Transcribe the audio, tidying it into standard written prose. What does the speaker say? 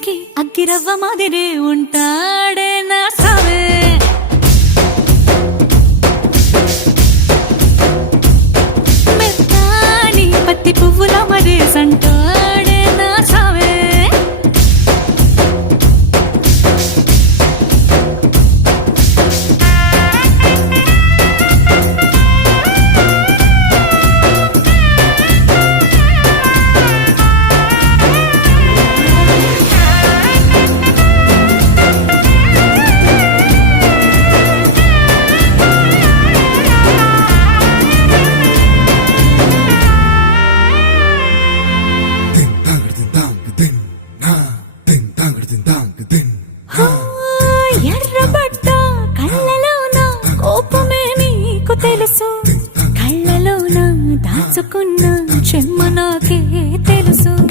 ఇంటికి అగ్గిరవ్వ మాదిరే ఉంటాడే నా సావే. మెత్తాని పత్తి పువ్వుల మరే సంటో